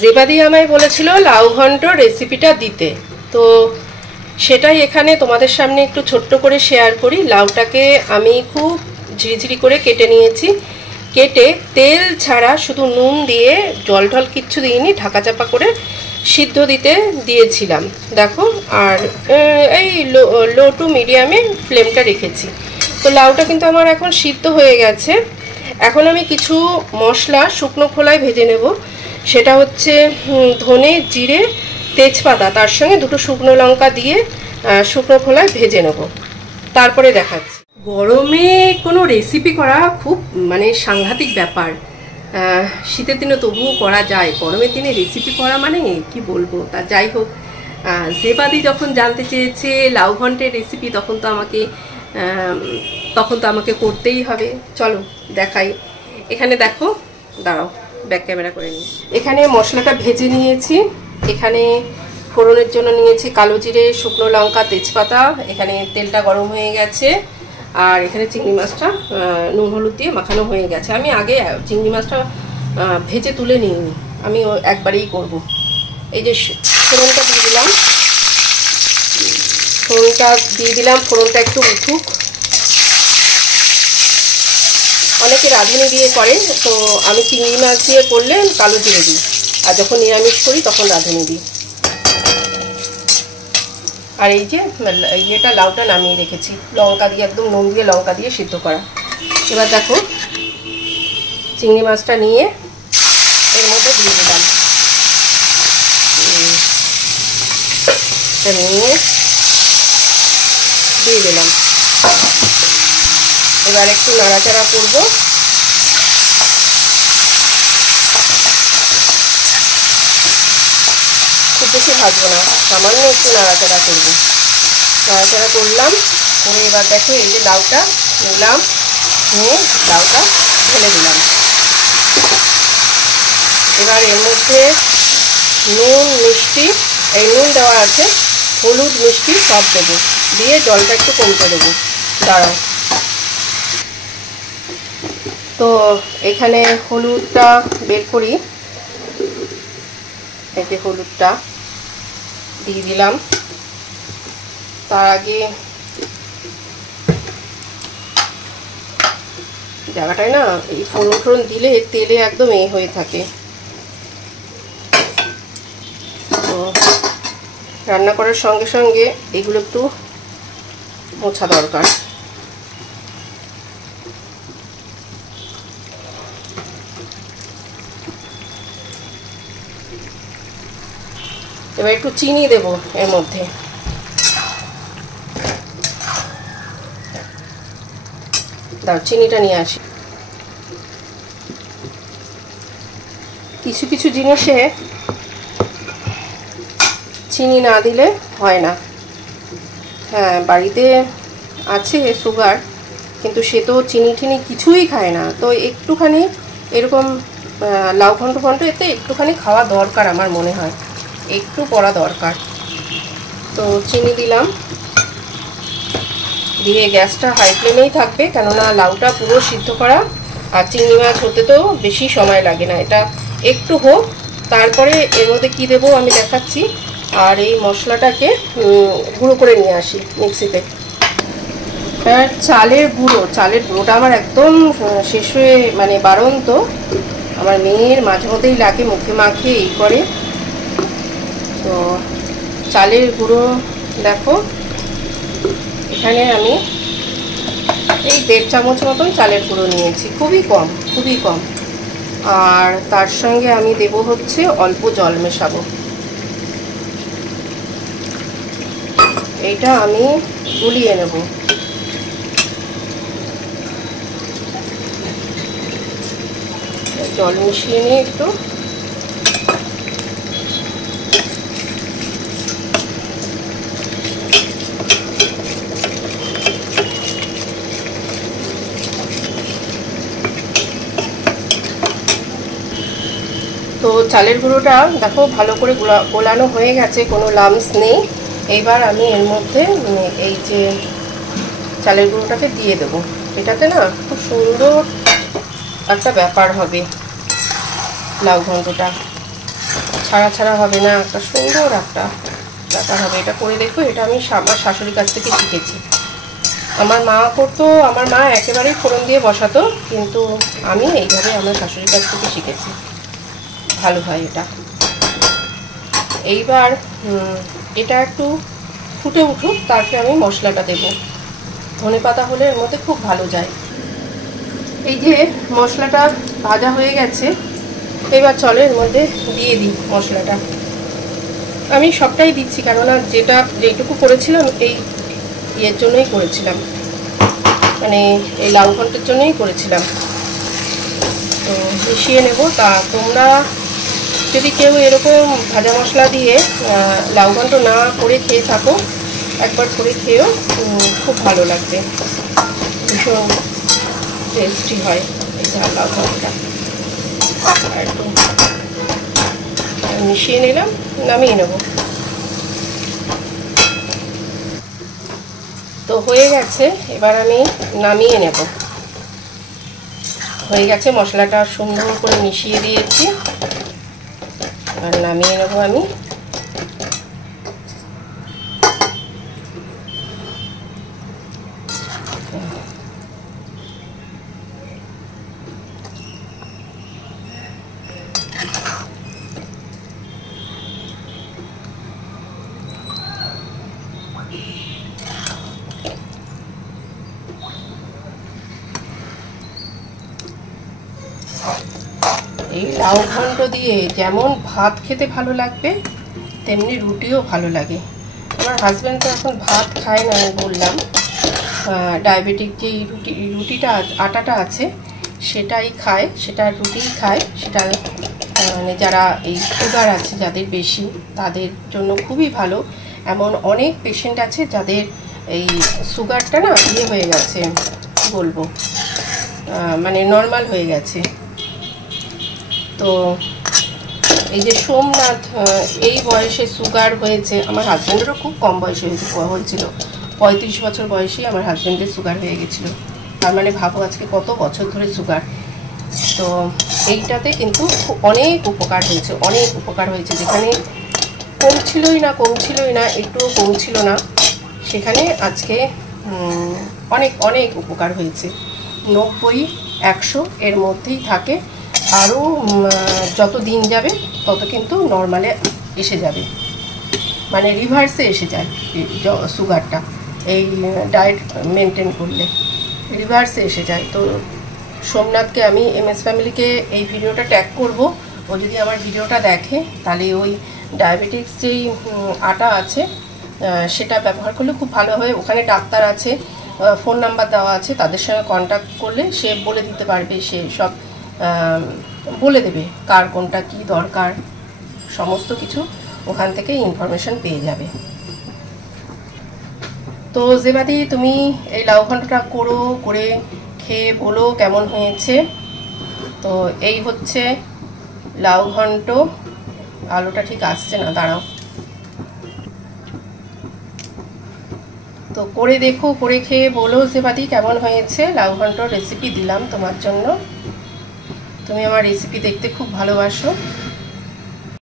জেবাদি আমায় বলেছিল লাউ ঘন্ট রেসিপিটা দিতে, তো সেটাই এখানে তোমাদের সামনে একটু ছোট্ট করে শেয়ার করি। লাউটাকে আমি খুব ঝিরিঝিরি করে কেটে নিয়েছি। কেটে তেল ছাড়া শুধু নুন দিয়ে, জল ঢল কিচ্ছু দিইনি, ঢাকা চাপা করে সিদ্ধ দিতে দিয়েছিলাম দেখো। আর এই লো টু মিডিয়ামে ফ্লেমটা রেখেছি। তো লাউটা কিন্তু আমার এখন সিদ্ধ হয়ে গেছে। এখন আমি কিছু মশলা শুকনো খোলায় ভেজে নেব। সেটা হচ্ছে ধনে, জিরে, তেজপাতা, তার সঙ্গে দুটো শুকনো লঙ্কা দিয়ে শুকনো খোলায় ভেজে নেব, তারপরে দেখাচ্ছি। গরমে কোনো রেসিপি করা খুব মানে সাংঘাতিক ব্যাপার। শীতের দিনে তবুও করা যায়, গরমের দিনে রেসিপি করা মানে কি বলবো। তা যাই হোক, জেবাদি যখন জানতে চেয়েছে লাউ ঘন্টের রেসিপি, তখন তো আমাকে করতেই হবে। চলো দেখাই। এখানে দেখো, দাঁড়াও ব্যাক ক্যামেরা করে নিই। এখানে মশলাটা ভেজে নিয়েছি। এখানে ফোড়নের জন্য নিয়েছি কালো জিরে, শুকনো লঙ্কা, তেজপাতা। এখানে তেলটা গরম হয়ে গেছে। আর এখানে চিংড়ি মাছটা নুন হলুদ দিয়ে মাখানো হয়ে গেছে। আমি আগে চিংড়ি মাছটা ভেজে তুলে নিইনি, আমি একবারেই করব। এই যে ফোড়নটা দিয়ে দিলাম, ফোড়নটা একটু উঠুক। অনেকে রাঁধুনি দিয়ে করে, তো আমি চিংড়ি মাছ দিয়ে করলে কালো জিরে দিই, আর যখন নিরামিষ করি তখন রাঁধুনি দিই। আর এই যে লাউটা নামিয়ে রেখেছি, লঙ্কা দিয়ে, একদম নুন দিয়ে লঙ্কা দিয়ে সিদ্ধ করা। এবার দেখো চিংড়ি মাছটা নিয়ে এর মধ্যে দিয়ে দিলাম, নিয়ে দিয়ে দিলাম। এবার একটু নাড়াচাড়া করব। খুব বেশি ভাজবো না, সামান্য একটু নাড়াচাড়া করব। নাড়াচাড়া করলাম করে এবার দেখো এই যে লাউটা নিলাম, নিয়ে লাউটা ঢেলে দিলাম। এবার এর মধ্যে নুন, মিষ্টি, এই নুন দেওয়া আছে, হলুদ, মিষ্টি সব দেবো, দিয়ে জলটা একটু কমতে দেবো। দাঁড়াও। তো এখানে হলুদটা বের করি। এই যে হলুদটা দিয়ে দিলাম। তার আগে জায়গাটায় না এই ফোড়ন দিলে তেলে একদম হয়ে থাকে, তো রান্না করার সঙ্গে সঙ্গে এগুলো একটু মোছা দরকার। এবার একটু চিনি দেব এর মধ্যে। দাও চিনিটা নিয়ে আসি। কিছু কিছু জিনিসে চিনি না দিলে হয় না। হ্যাঁ, বাড়িতে আছে সুগার, কিন্তু সে তো চিনি ঠিনি কিছুই খায় না। তো একটুখানি এরকম লাউ ঘন্ট এতে একটুখানি খাওয়া দরকার, আমার মনে হয় একটু পড়া দরকার। তো চিনি দিলাম, দিয়ে গ্যাসটা হাই ফ্লেমেই থাকবে, কেননা লাউটা পুরো সিদ্ধ করা, আর চিংড়ি মাছ হতে তো বেশি সময় লাগে না। এটা একটু হোক, তারপরে এর মধ্যে কী দেবো আমি দেখাচ্ছি। আর এই মশলাটাকে গুঁড়ো করে নিয়ে আসি মিক্সিতে। চালের গুঁড়োটা আমার একদম শেষ হয়ে মানে বাড়ন্ত। আমার মেয়ের মাঝে মধ্যেই লাগে, মুখে মাখিয়ে এই করে। তো চালের গুঁড়ো দেখো, এখানে আমি এই 1.5 চামচ মতন চালের গুঁড়ো নিয়েছি, খুবই কম। আর তার সঙ্গে আমি দেব হচ্ছে অল্প জল মেশাবো। এইটা আমি গুলিয়ে নেব। জল মিশিয়ে নিয়ে একটু তো চালের গুঁড়োটা দেখো ভালো করে গোলানো হয়ে গেছে, কোনো লাম্পস নেই। এইবার আমি এর মধ্যে এই যে চালের গুঁড়োটাকে দিয়ে দেবো। এটাতে না খুব সুন্দর একটা ব্যাপার হবে লাউ ঘন্টটা। ছাড়া ছাড়া হবে না, একটা সুন্দর একটা ব্যাপার হবে। এটা করে দেখো, এটা আমি আমার শাশুড়ির কাছ থেকে শিখেছি। আমার মা করতো, আমার মা একেবারেই ফোড়ন দিয়ে বসাতো, কিন্তু আমি এইভাবে আমার শাশুড়ির কাছ থেকে শিখেছি, ভালো হয় এটা। এইবার এটা একটু ফুটে উঠুক, তারপরে আমি মশলাটা দেব। ধনেপাতা হলে এর মধ্যে খুব ভালো যায়। এই যে মশলাটা ভাজা হয়ে গেছে, এবার চলো এর মধ্যে দিয়ে দিই মশলাটা। আমি সবটাই দিচ্ছি, কেননা যেটুকু করেছিলাম এই ইয়ের জন্যই করেছিলাম, মানে এই লাউ ঘন্টের জন্যই করেছিলাম। তো মিশিয়ে নেব। তা তোমরা যদি কেউ এরকম ভাজা মশলা দিয়ে লাউ ঘন্ট না করে খেয়ে থাকো, একবার করে খেয়েও খুব ভালো লাগবে, ভীষণ টেস্টি হয় এই লাউ ঘন্টটা। আর একটু মিশিয়ে নিলাম, নামিয়ে নেব। তো হয়ে গেছে, এবার আমি নামিয়ে নেব। হয়ে গেছে, মশলাটা সুন্দর করে মিশিয়ে দিয়েছি, এবার নামিয়ে নেব আমি। এই লাউ ঘন্ট দিয়ে যেমন ভাত খেতে ভালো লাগবে, তেমনি রুটিও ভালো লাগে। আমার হাজব্যান্ড তো এখন ভাত খায় না, আমি বললাম ডায়াবেটিক যে রুটিটা আটাটা আছে সেটাই খায়, সেটা রুটিই খায়। সেটা মানে যারা এই সুগার আছে যাদের বেশি, তাদের জন্য খুবই ভালো। এমন অনেক পেশেন্ট আছে যাদের এই সুগারটা না ইয়ে হয়ে গেছে, বলবো মানে নর্মাল হয়ে গেছে। তো এই যে সোমনাথ এই বয়সে সুগার হয়েছে, আমার হাজব্যান্ডেরও খুব কম বয়সে হয়েছিল, 35 বছর বয়সেই আমার হাজব্যান্ডের সুগার হয়ে গেছিলো। তার মানে ভাবো আজকে কত বছর ধরে সুগার। তো এইটাতে কিন্তু অনেক উপকার হয়েছে, অনেক উপকার হয়েছে। যেখানে কমছিলই না, একটুও কমছিল না, সেখানে আজকে অনেক অনেক উপকার হয়েছে। 90-100 এর মধ্যেই থাকে, আরও যত দিন যাবে তত কিন্তু নর্মালে এসে যাবে, মানে রিভার্সে এসে যায় সুগারটা। এই ডায়েট মেনটেন করলে রিভার্সে এসে যায়। তো সোমনাথকে আমি MS ফ্যামিলিকে এই ভিডিওটা ট্যাগ করব, ও যদি আমার ভিডিওটা দেখে তাহলে ওই ডায়াবেটিক্স যেই আটা আছে সেটা ব্যবহার করলে খুব ভালো হয়। ওখানে ডাক্তার আছে, ফোন নাম্বার দেওয়া আছে, তাদের সঙ্গে কন্ট্যাক্ট করলে সে বলে দিতে পারবে, সে সব বলে দেবে কার কোনটা কি দরকার, সমস্ত কিছু ওখান থেকে ইনফরমেশন পেয়ে যাবে। তো জেবাদি, তুমি এই লাউ ঘন্টটা করে খেয়ে বলো কেমন হয়েছে। তো এই হচ্ছে লাউ ঘন্ট। আলুটা ঠিক আসছে না, দাঁড়াও। তো করে দেখো, করে খেয়ে বলো জেবাদি কেমন হয়েছে। লাউ ঘন্টর রেসিপি দিলাম তোমার জন্য, তুমি আমার রেসিপি দেখতে খুব ভালোবাসো।